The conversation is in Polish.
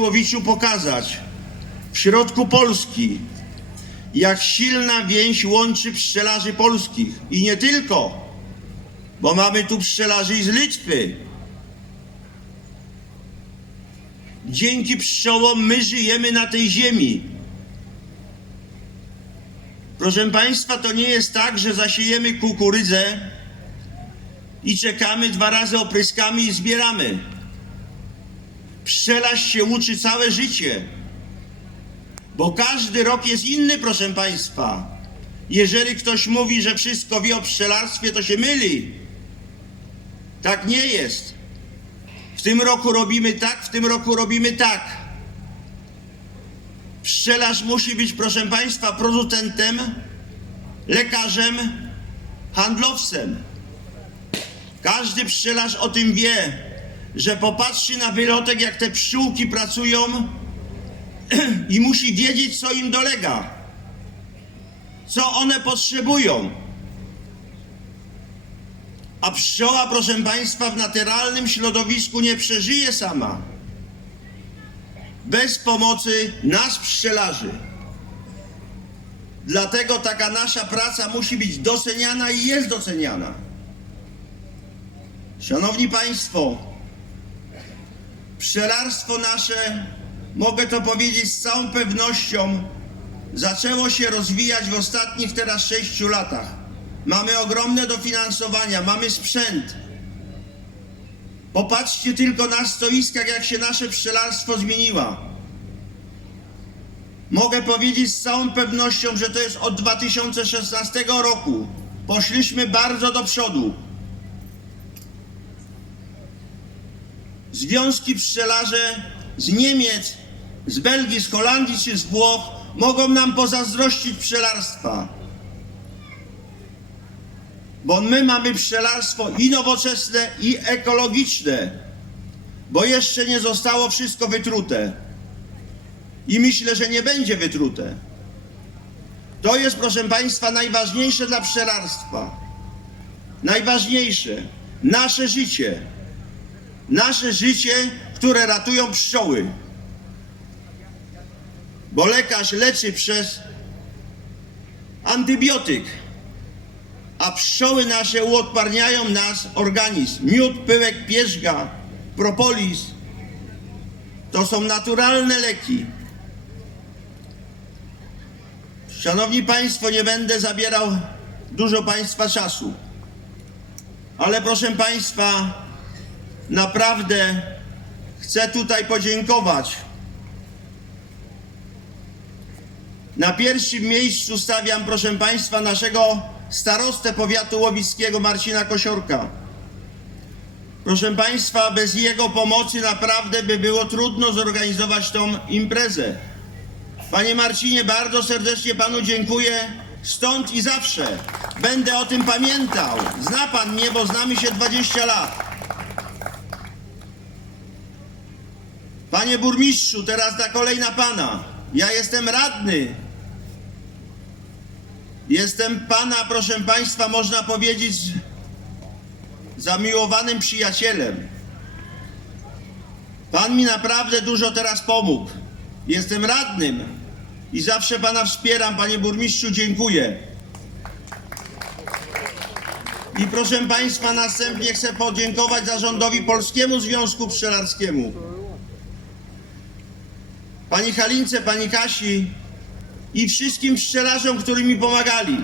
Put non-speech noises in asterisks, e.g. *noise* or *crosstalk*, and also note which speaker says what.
Speaker 1: Łowiczu pokazać w środku Polski, jak silna więź łączy pszczelarzy polskich. I nie tylko, bo mamy tu pszczelarzy z Litwy. Dzięki pszczołom my żyjemy na tej ziemi. Proszę Państwa, to nie jest tak, że zasiejemy kukurydzę i czekamy dwa razy opryskami i zbieramy. Pszczelarz się uczy całe życie, bo każdy rok jest inny, proszę Państwa. Jeżeli ktoś mówi, że wszystko wie o pszczelarstwie, to się myli. Tak nie jest. W tym roku robimy tak, w tym roku robimy tak. Pszczelarz musi być, proszę Państwa, producentem, lekarzem, handlowcem. Każdy pszczelarz o tym wie, że popatrzy na wylotek, jak te pszczółki pracują *clears throat* i musi wiedzieć, co im dolega, co one potrzebują. A pszczoła, proszę Państwa, w naturalnym środowisku nie przeżyje sama. Bez pomocy nas, pszczelarzy. Dlatego taka nasza praca musi być doceniana i jest doceniana. Szanowni Państwo, pszczelarstwo nasze, mogę to powiedzieć z całą pewnością, zaczęło się rozwijać w ostatnich teraz sześciu latach. Mamy ogromne dofinansowania, mamy sprzęt. Popatrzcie tylko na stoiskach, jak się nasze pszczelarstwo zmieniło. Mogę powiedzieć z całą pewnością, że to jest od 2016 roku. Poszliśmy bardzo do przodu. Związki pszczelarze z Niemiec, z Belgii, z Holandii czy z Włoch mogą nam pozazdrościć pszczelarstwa. Bo my mamy pszczelarstwo i nowoczesne, i ekologiczne, bo jeszcze nie zostało wszystko wytrute. I myślę, że nie będzie wytrute. To jest, proszę Państwa, najważniejsze dla pszczelarstwa. Najważniejsze. Nasze życie nasze życie, które ratują pszczoły. Bo lekarz leczy przez antybiotyk, a pszczoły nasze uodparniają nasz organizm. Miód, pyłek, pierzga, propolis to są naturalne leki. Szanowni Państwo, nie będę zabierał dużo Państwa czasu, ale proszę Państwa, naprawdę chcę tutaj podziękować. Na pierwszym miejscu stawiam, proszę Państwa, naszego starostę powiatu łowickiego Marcina Kosiorka. Proszę Państwa, bez jego pomocy naprawdę by było trudno zorganizować tą imprezę. Panie Marcinie, bardzo serdecznie Panu dziękuję. Stąd i zawsze będę o tym pamiętał. Zna Pan mnie, bo znamy się 20 lat. Panie burmistrzu, teraz ta kolejna pana. Ja jestem radny. Jestem pana, proszę państwa, można powiedzieć, zamiłowanym przyjacielem. Pan mi naprawdę dużo teraz pomógł. Jestem radnym i zawsze pana wspieram, panie burmistrzu, dziękuję. I proszę państwa, następnie chcę podziękować zarządowi Polskiemu Związku Pszczelarskiemu pani Halince, pani Kasi i wszystkim pszczelarzom, którzy mi pomagali.